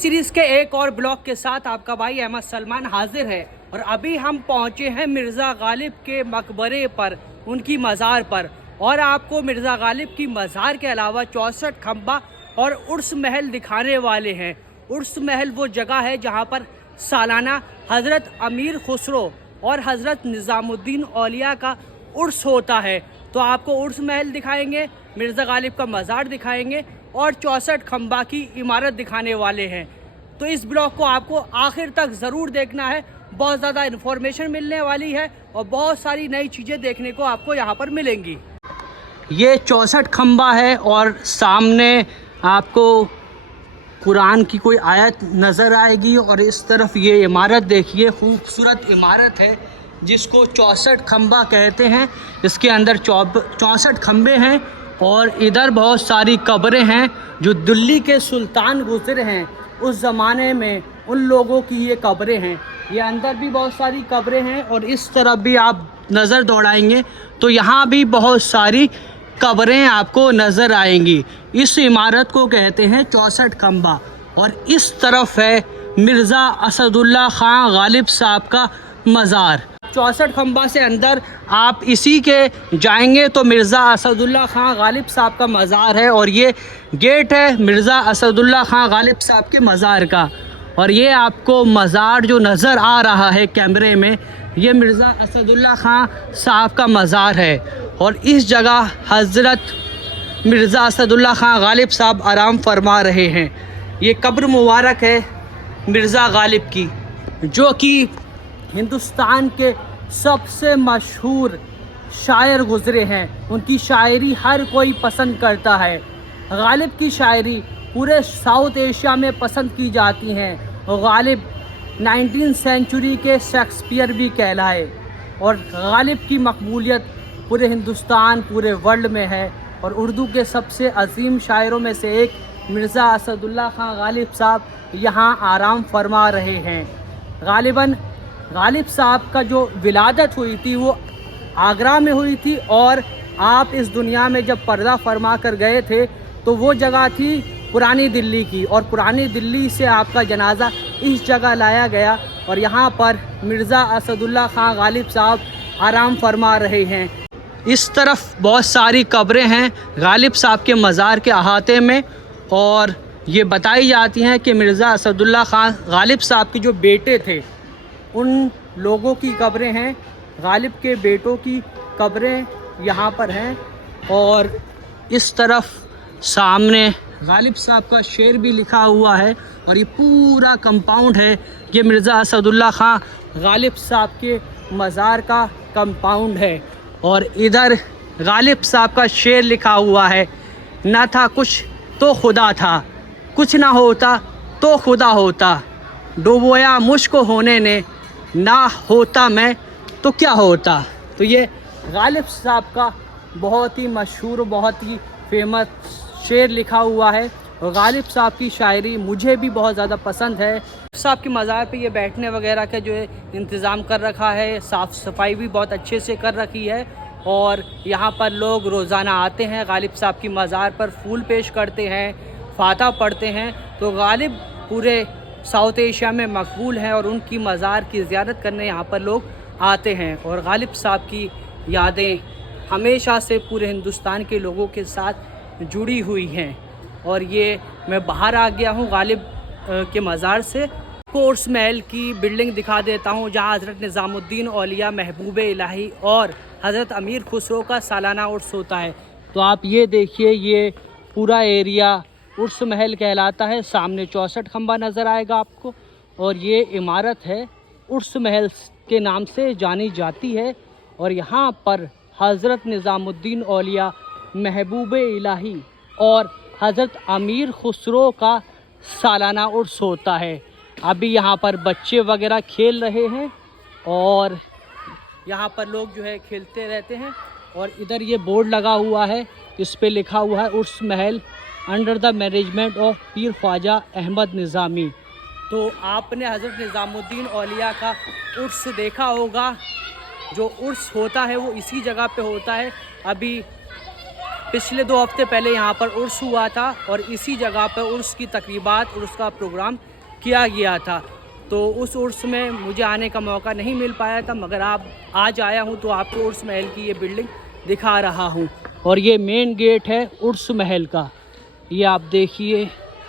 Series के एक और ब्लॉग के साथ आपका भाई अहमद सलमान हाजिर है और अभी हम पहुंचे हैं मिर्ज़ा गालिब के मकबरे पर, उनकी मज़ार पर। और आपको मिर्ज़ा गालिब की मज़ार के अलावा 64 खंबा और उर्स महल दिखाने वाले हैं। उर्स महल वो जगह है जहां पर सालाना हज़रत अमीर खुसरो और हज़रत निज़ामुद्दीन औलिया का उर्स होता है। तो आपको उर्स महल दिखाएंगे, मिर्ज़ा गालिब का मज़ार दिखाएंगे और 64 खंबा की इमारत दिखाने वाले हैं। तो इस ब्लॉग को आपको आखिर तक ज़रूर देखना है, बहुत ज़्यादा इन्फॉर्मेशन मिलने वाली है और बहुत सारी नई चीज़ें देखने को आपको यहाँ पर मिलेंगी। ये 64 खंबा है और सामने आपको कुरान की कोई आयत नज़र आएगी और इस तरफ ये इमारत देखिए, खूबसूरत इमारत है जिसको 64 खंबा कहते हैं। इसके अंदर 64 खंबे हैं और इधर बहुत सारी कब्रें हैं जो दिल्ली के सुल्तान गुजरे हैं उस ज़माने में, उन लोगों की ये कब्रें हैं। ये अंदर भी बहुत सारी कब्रें हैं और इस तरफ भी आप नज़र दौड़ाएंगे तो यहाँ भी बहुत सारी कब्रें आपको नज़र आएंगी। इस इमारत को कहते हैं 64 खंबा। और इस तरफ है मिर्ज़ा असदुल्ला ख़ान गालिब साहब का मज़ार। 64 खंबा से अंदर आप इसी के जाएंगे तो मिर्ज़ा असदुल्ला ख़ान गालिब साहब का मज़ार है और ये गेट है मिर्ज़ा असदुल्ला ख़ान गालिब साहब के मज़ार का। और ये आपको मज़ार जो नज़र आ रहा है कैमरे में, ये मिर्ज़ा असदुल्ला ख़ान साहब का मज़ार है। और इस जगह हज़रत मिर्ज़ा असदुल्ला ख़ान गालिब साहब आराम फरमा रहे हैं। ये कब्र मुबारक है मिर्ज़ा गालिब की, जो कि हिंदुस्तान के सबसे मशहूर शायर गुज़रे हैं। उनकी शायरी हर कोई पसंद करता है। गालिब की शायरी पूरे साउथ एशिया में पसंद की जाती हैं। गालिब 19वीं सेंचुरी के शेक्सपियर भी कहलाए और गालिब की मकबूलियत पूरे हिंदुस्तान, पूरे वर्ल्ड में है। और उर्दू के सबसे अजीम शायरों में से एक मिर्ज़ा असदुल्ला ख़ान गालिब साहब यहाँ आराम फरमा रहे हैं। गालिबन गालिब साहब का जो विलादत हुई थी वो आगरा में हुई थी और आप इस दुनिया में जब पर्दा फरमा कर गए थे तो वो जगह थी पुरानी दिल्ली की, और पुरानी दिल्ली से आपका जनाजा इस जगह लाया गया और यहाँ पर मिर्ज़ा असदुल्ला ख़ान गालिब साहब आराम फरमा रहे हैं। इस तरफ बहुत सारी कब्रें हैं गालिब साहब के मज़ार के अहाते में और ये बताई जाती हैं कि मिर्ज़ा असदुल्ला ख़ान गालिब साहब के जो बेटे थे उन लोगों की कब्रें हैं। गालिब के बेटों की कब्रें यहाँ पर हैं। और इस तरफ सामने गालिब साहब का शेर भी लिखा हुआ है और ये पूरा कंपाउंड है, ये मिर्ज़ा असदुल्ला ख़ान गालिब साहब के मज़ार का कंपाउंड है। और इधर गालिब साहब का शेर लिखा हुआ है, ना था कुछ तो खुदा था, कुछ ना होता तो खुदा होता, डुबोया मुझको होने ने, ना होता मैं तो क्या होता। तो ये गालिब साहब का बहुत ही मशहूर, बहुत ही फेमस शेर लिखा हुआ है और गालिब साहब की शायरी मुझे भी बहुत ज़्यादा पसंद है। साहब की मज़ार पे ये बैठने वगैरह का जो है इंतज़ाम कर रखा है, साफ़ सफाई भी बहुत अच्छे से कर रखी है और यहाँ पर लोग रोज़ाना आते हैं, गालिब साहब की मज़ार पर फूल पेश करते हैं, फातह पढ़ते हैं। तो गालिब पूरे साउथ एशिया में मकबूल हैं और उनकी मज़ार की ज़ियारत करने यहाँ पर लोग आते हैं। और गालिब साहब की यादें हमेशा से पूरे हिंदुस्तान के लोगों के साथ जुड़ी हुई हैं। और ये मैं बाहर आ गया हूँ गालिब के मज़ार से। उर्स महल की बिल्डिंग दिखा देता हूँ जहाँ हज़रत निज़ामुद्दीन औलिया, महबूब इलाही और हज़रत अमीर खुसरो का सालाना उर्स होता है। तो आप ये देखिए, ये पूरा एरिया उर्स महल कहलाता है। सामने 64 खंबा नज़र आएगा आपको और ये इमारत है उर्स महल के नाम से जानी जाती है। और यहाँ पर हज़रत निज़ामुद्दीन औलिया, महबूब इलाही और हज़रत अमीर खुसरो का सालाना उर्स होता है। अभी यहाँ पर बच्चे वगैरह खेल रहे हैं और यहाँ पर लोग जो है खेलते रहते हैं। और इधर ये बोर्ड लगा हुआ है, इस पे लिखा हुआ है उर्स महल अंडर द मैनेजमेंट ऑफ पीर ख्वाजा अहमद निज़ामी। तो आपने हज़रत निज़ामुद्दीन औलिया का उर्स देखा होगा। जो उर्स होता है वो इसी जगह पे होता है। अभी पिछले 2 हफ्ते पहले यहाँ पर उर्स हुआ था और इसी जगह पर उर्स की तकरीबात, उर्स का प्रोग्राम किया गया था। तो उस उर्स में मुझे आने का मौका नहीं मिल पाया था, मगर आज आया हूँ तो आपको उर्स महल की ये बिल्डिंग दिखा रहा हूँ। और ये मेन गेट है उर्स महल का। ये आप देखिए,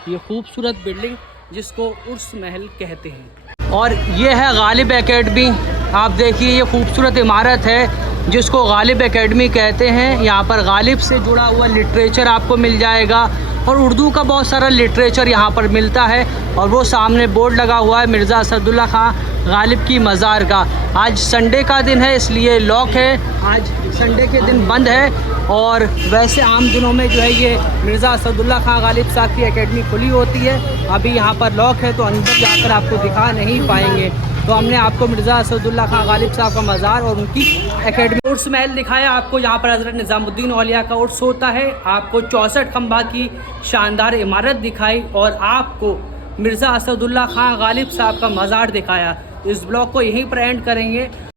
ये खूबसूरत बिल्डिंग जिसको उर्स महल कहते हैं। और ये है गालिब एकेडमी। आप देखिए, ये खूबसूरत इमारत है जिसको गालिब एकेडमी कहते हैं। यहाँ पर गालिब से जुड़ा हुआ लिटरेचर आपको मिल जाएगा और उर्दू का बहुत सारा लिटरेचर यहाँ पर मिलता है। और वो सामने बोर्ड लगा हुआ है मिर्ज़ा असदुल्ला खां गालिब की मज़ार का। आज संडे का दिन है इसलिए लॉक है, आज संडे के दिन बंद है। और वैसे आम दिनों में जो है ये मिर्ज़ा असदुल्ला खां गालिब साहब की एकेडमी खुली होती है। अभी यहाँ पर लॉक है तो अंदर जाकर आपको दिखा नहीं पाएंगे। तो हमने आपको मिर्ज़ा असदुल्ला खां गालिब साहब का मज़ार और उनकी एकेडमी उर्स महल दिखाया आपको। यहाँ पर हज़रत निज़ामुद्दीन औलिया का उर्स होता है। आपको 64 खंबा की शानदार इमारत दिखाई और आपको मिर्ज़ा असदुल्ला खां गालिब साहब का मज़ार दिखाया। इस ब्लॉग को यहीं पर एंड करेंगे।